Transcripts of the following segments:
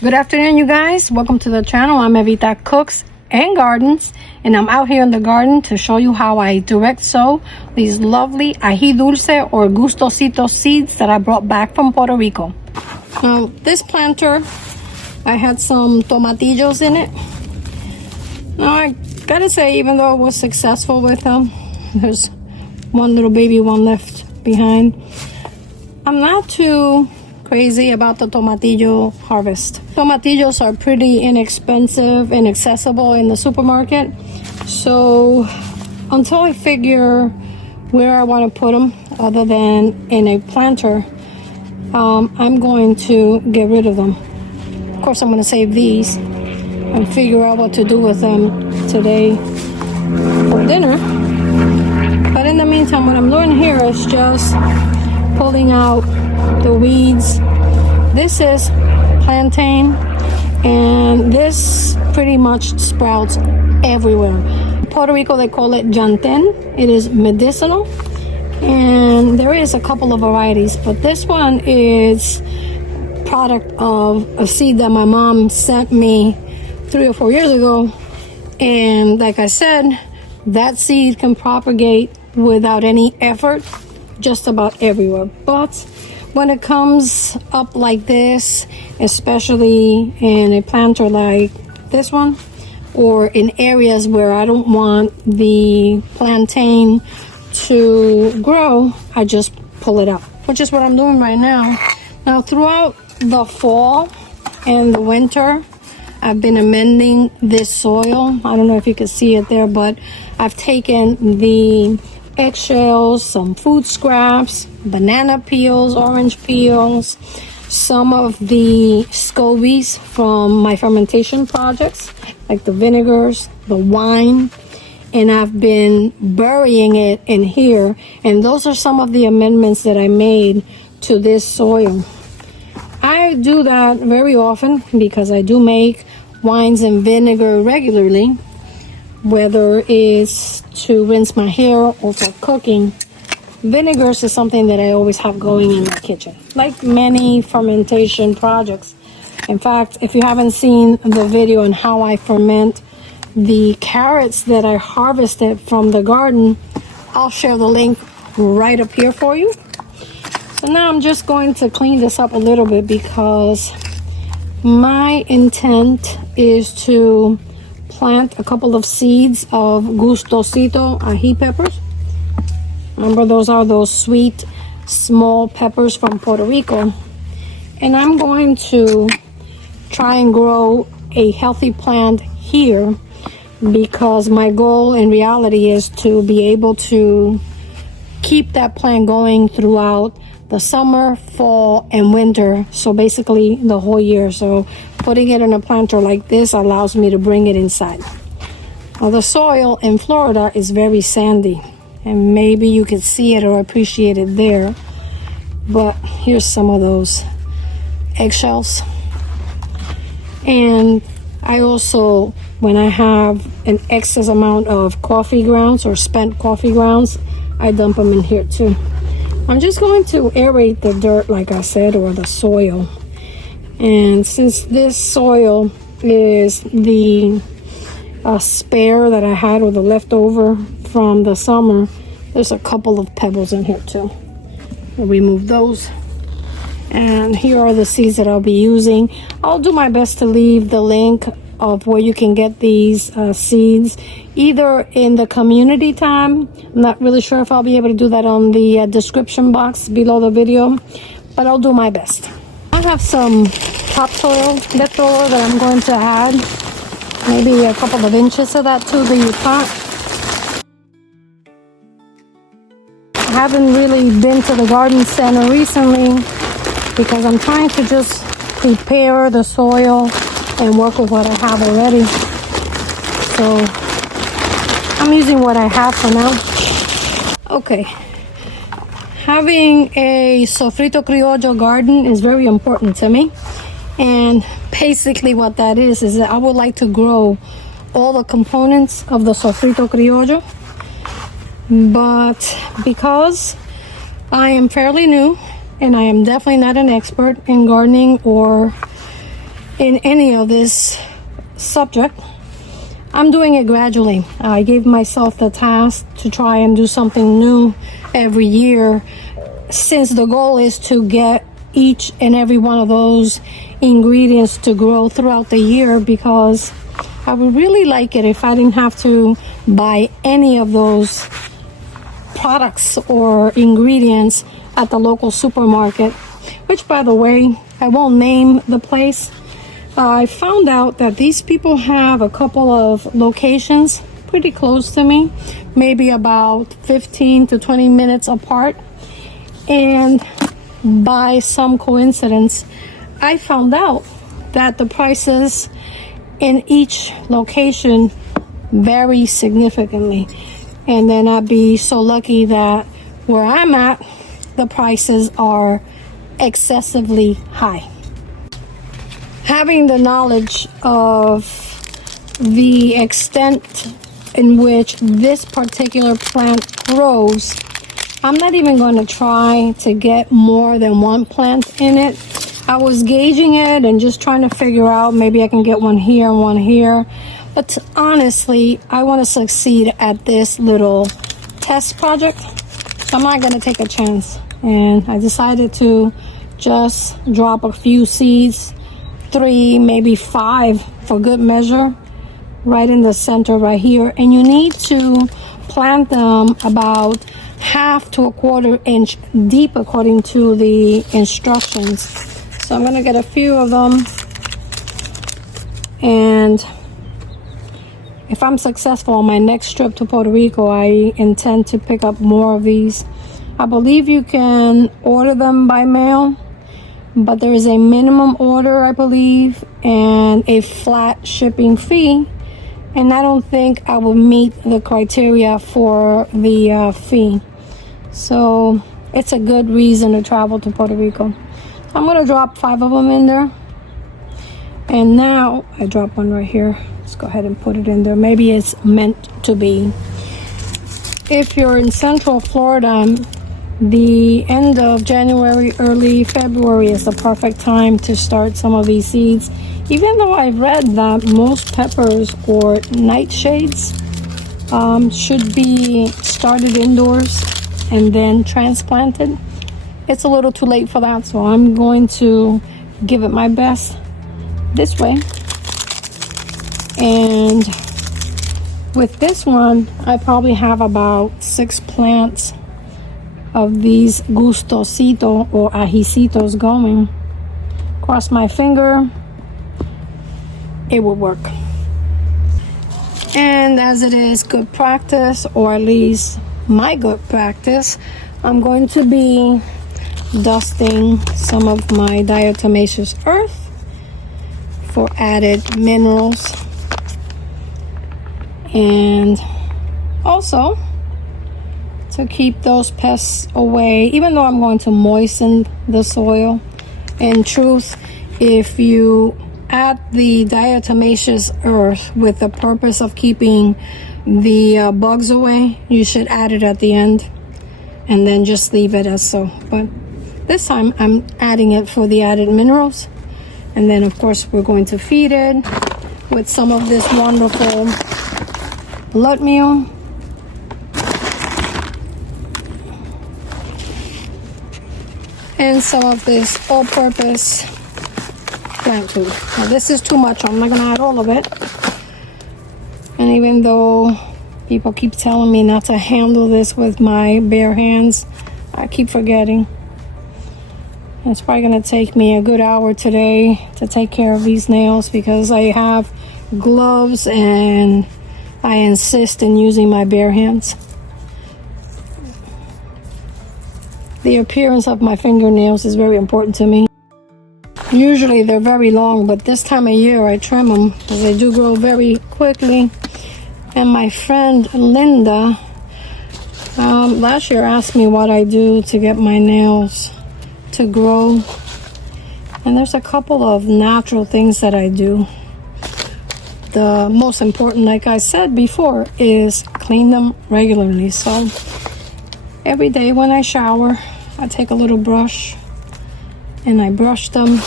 Good afternoon, you guys. Welcome to the channel. I'm Evita Cooks and Gardens, and I'm out here in the garden to show you how I direct sow these lovely Ají Dulce or Gustosito seeds that I brought back from Puerto Rico. Now, this planter, I had some tomatillos in it. Now, I gotta say, even though I was successful with them, there's one little baby one left behind. I'm not too crazy about the tomatillo harvest. Tomatillos are pretty inexpensive and accessible in the supermarket. So until I figure where I want to put them other than in a planter, I'm going to get rid of them. Of course, I'm going to save these and figure out what to do with them today for dinner. But in the meantime, what I'm doing here is just pulling out the weeds. This is plantain, and this pretty much sprouts everywhere. In Puerto Rico, they call it janten. It is medicinal, and there is a couple of varieties, but this one is product of a seed that my mom sent me 3 or 4 years ago. And like I said, that seed can propagate without any effort just about everywhere. But when it comes up like this, especially in a planter like this one, or in areas where I don't want the plantain to grow, I just pull it out, which is what I'm doing right now. Now, throughout the fall and the winter, I've been amending this soil. I don't know if you can see it there, but I've taken the eggshells, some food scraps, banana peels, orange peels, some of the scobies from my fermentation projects, like the vinegars, the wine, and I've been burying it in here. And those are some of the amendments that I made to this soil. I do that very often because I do make wines and vinegar regularly, whether it's to rinse my hair or for cooking. Vinegars is something that I always have going in my kitchen, like many fermentation projects. In fact, if you haven't seen the video on how I ferment the carrots that I harvested from the garden, I'll share the link right up here for you. So now I'm just going to clean this up a little bit because my intent is to plant a couple of seeds of Gustosito ají peppers. Remember, those are those sweet small peppers from Puerto Rico. And I'm going to try and grow a healthy plant here because my goal in reality is to be able to keep that plant going throughout the summer, fall, and winter. So basically the whole year. So putting it in a planter like this allows me to bring it inside. Now, the soil in Florida is very sandy, and maybe you could see it or appreciate it there. But here's some of those eggshells. And I also, when I have an excess amount of coffee grounds or spent coffee grounds, I dump them in here too. I'm just going to aerate the dirt, like I said, or the soil. And since this soil is the spare that I had, or the leftover from the summer, there's a couple of pebbles in here too. I'll remove those. And here are the seeds that I'll be using. I'll do my best to leave the link of where you can get these seeds, either in the community tab. I'm not really sure if I'll be able to do that on the description box below the video, but I'll do my best. I have some topsoil leftover that I'm going to add, maybe a couple of inches of that to the pot. I haven't really been to the garden center recently because I'm trying to just prepare the soil and work with what I have already. So I'm using what I have for now. Okay. Having a sofrito criollo garden is very important to me. And basically what that is that I would like to grow all the components of the sofrito criollo. But because I am fairly new and I am definitely not an expert in gardening or in any of this subject, I'm doing it gradually. I gave myself the task to try and do something new every year, since the goal is to get each and every one of those ingredients to grow throughout the year, because I would really like it if I didn't have to buy any of those products or ingredients at the local supermarket, which, by the way, I won't name the place. I found out that these people have a couple of locations pretty close to me, maybe about 15 to 20 minutes apart. And by some coincidence, I found out that the prices in each location vary significantly. And then I'd be so lucky that where I'm at, the prices are excessively high. Having the knowledge of the extent in which this particular plant grows, I'm not even going to try to get more than one plant in it. I was gauging it and just trying to figure out maybe I can get one here and one here. But honestly, I want to succeed at this little test project, so I'm not going to take a chance. And I decided to just drop a few seeds, 3, maybe 5 for good measure, right in the center right here. And you need to plant them about 1/2 to 1/4 inch deep according to the instructions. So I'm going to get a few of them, and if I'm successful on my next trip to Puerto Rico, I intend to pick up more of these. I believe you can order them by mail, but there is a minimum order, I believe, and a flat shipping fee. And I don't think I will meet the criteria for the fee. So it's a good reason to travel to Puerto Rico. So I'm going to drop 5 of them in there. And now I drop one right here. Let's go ahead and put it in there. Maybe it's meant to be. If you're in Central Florida, the end of January, early February is the perfect time to start some of these seeds. Even though I've read that most peppers or nightshades should be started indoors and then transplanted, it's a little too late for that. So I'm going to give it my best this way. And with this one, I probably have about 6 plants of these gustosito or ajicitos going. Cross my finger, it will work. And as it is good practice, or at least my good practice, I'm going to be dusting some of my diatomaceous earth for added minerals, and also to keep those pests away, even though I'm going to moisten the soil. In truth, if you add the diatomaceous earth with the purpose of keeping the bugs away, you should add it at the end and then just leave it as so. But this time I'm adding it for the added minerals. And then of course we're going to feed it with some of this wonderful blood meal. And some of this all-purpose plant food. Now this is too much, I'm not going to add all of it. And even though people keep telling me not to handle this with my bare hands, I keep forgetting. It's probably going to take me a good hour today to take care of these nails, because I have gloves and I insist in using my bare hands. The appearance of my fingernails is very important to me. Usually they're very long, but this time of year I trim them because they do grow very quickly. And my friend Linda last year asked me what I do to get my nails to grow. And there's a couple of natural things that I do. The most important, like I said before, is clean them regularly. So every day when I shower, I take a little brush and I brush them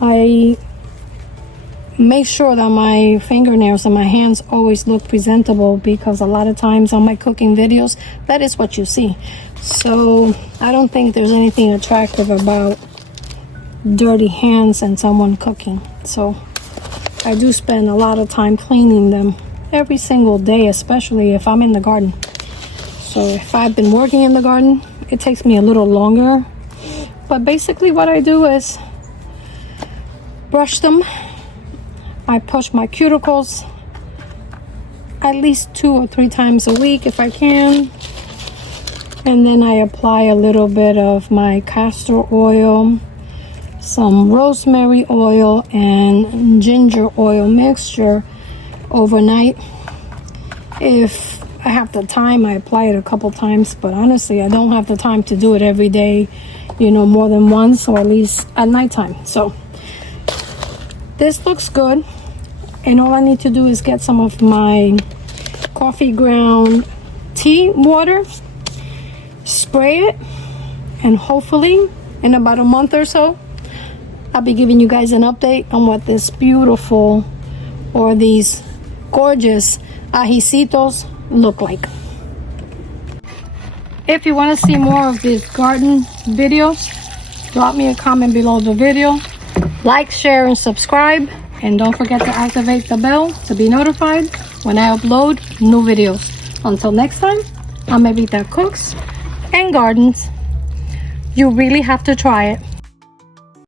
I make sure that my fingernails and my hands always look presentable, because a lot of times on my cooking videos, that is what you see. So I don't think there's anything attractive about dirty hands and someone cooking. So I do spend a lot of time cleaning them every single day, especially if I'm in the garden. So if I've been working in the garden, it takes me a little longer. But basically what I do is brush them. I push my cuticles at least 2 or 3 times a week if I can. And then I apply a little bit of my castor oil, some rosemary oil, and ginger oil mixture overnight. If I have the time, I apply it a couple times, but honestly, I don't have the time to do it every day, you know, more than once, or at least at nighttime. So this looks good. And all I need to do is get some of my coffee ground tea water, spray it, and hopefully in about a month or so, I'll be giving you guys an update on what this beautiful, or these gorgeous ajicitos look like. If you want to see more of these garden videos, drop me a comment below the video. Like, share, and subscribe. And don't forget to activate the bell to be notified when I upload new videos. Until next time, I'm Evita Cooks and Gardens. You really have to try it.